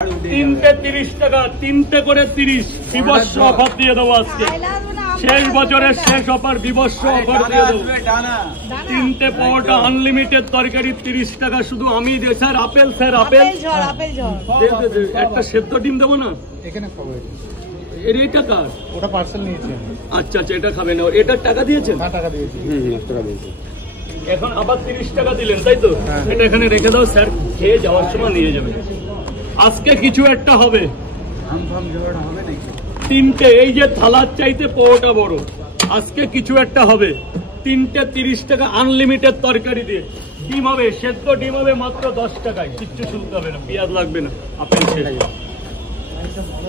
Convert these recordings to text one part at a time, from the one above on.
তিনটে 30 টাকা, তিনটে করে 30 বিবস্ব অফার দিয়ে দেবো আজকে। শেষ বছরের শেষ অফার, বিবস্ব অফার দিয়ে দেবো। তিনটে পরোটা আনলিমিটেড তরকারি 30 টাকা শুধু। আমি স্যার আপেল, স্যার আপেল একটা সেদ্ধ ডিম দেবো না এখানে খাবো। এটা কার? ওটা পার্সেল নিয়েছি। আচ্ছা আচ্ছা, এটা খাবে না। এটার টাকা দিয়েছেন? হ্যাঁ টাকা দিয়েছি। 10 টাকা দিয়েছি। এখন আবার 30 টাকা দিলেন, তাই তো? এটা এখানে রেখে দাও, স্যার খেয়ে যাওয়ার সময় নিয়ে যাবে। আজকে কিছু একটা হবে। তিনটে, এই যে থালার চাইতে পরোটা বড়, আজকে কিছু একটা হবে। তিনটে 30 টাকা আনলিমিটেড তরকারি দিয়ে। ডিম হবে, সেদ্ধ ডিম হবে মাত্র 10 টাকায়। কিচ্ছু শুনতে হবে না, পেঁয়াজ লাগবে না। আপেল শেষ।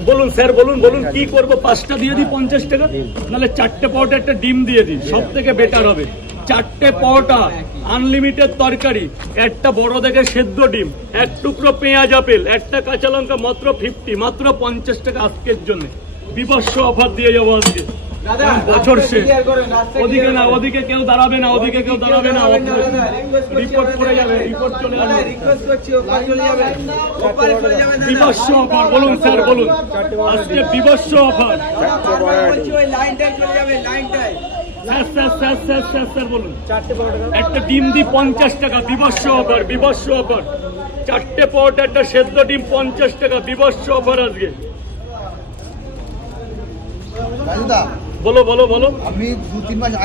বলুন স্যার, বলুন বলুন কি করবো? 5টা দিয়ে দিই 50 টাকা, নাহলে 4টে পরোটা একটা ডিম দিয়ে দিই, সব থেকে বেটার হবে। 4টে পরোটা আনলিমিটেড তরকারি, একটা বড় দেখে সেদ্ধ ডিম, এক টুকরো পেঁয়াজ আপেল, একটা কাঁচা লঙ্কা, মাত্র 50, মাত্র 50 টাকা আজকের জন্য। বিবস্ব অফার দিয়ে যাবো আজকে, বছর শেষ। ওদিকে না, ওদিকে কেউ দাঁড়াবে না, ওদিকে কেউ দাঁড়াবে না। রিপোর্ট পড়ে যাবে, রিপোর্ট চলে যাবে। বিবস্ব অফার, বলুন স্যার বলুন, আজকে বিবস্ব অফার। বলুন একটা ডিম দি 50 টাকা, বিবস্ব অফার, বিবস্ব অফার। 4টে পরোটা একটা সেদ্ধ ডিম 50 টাকা, বিবস্ব অফার আজকে। বলো বলো বলো। আমি 2-3 মাস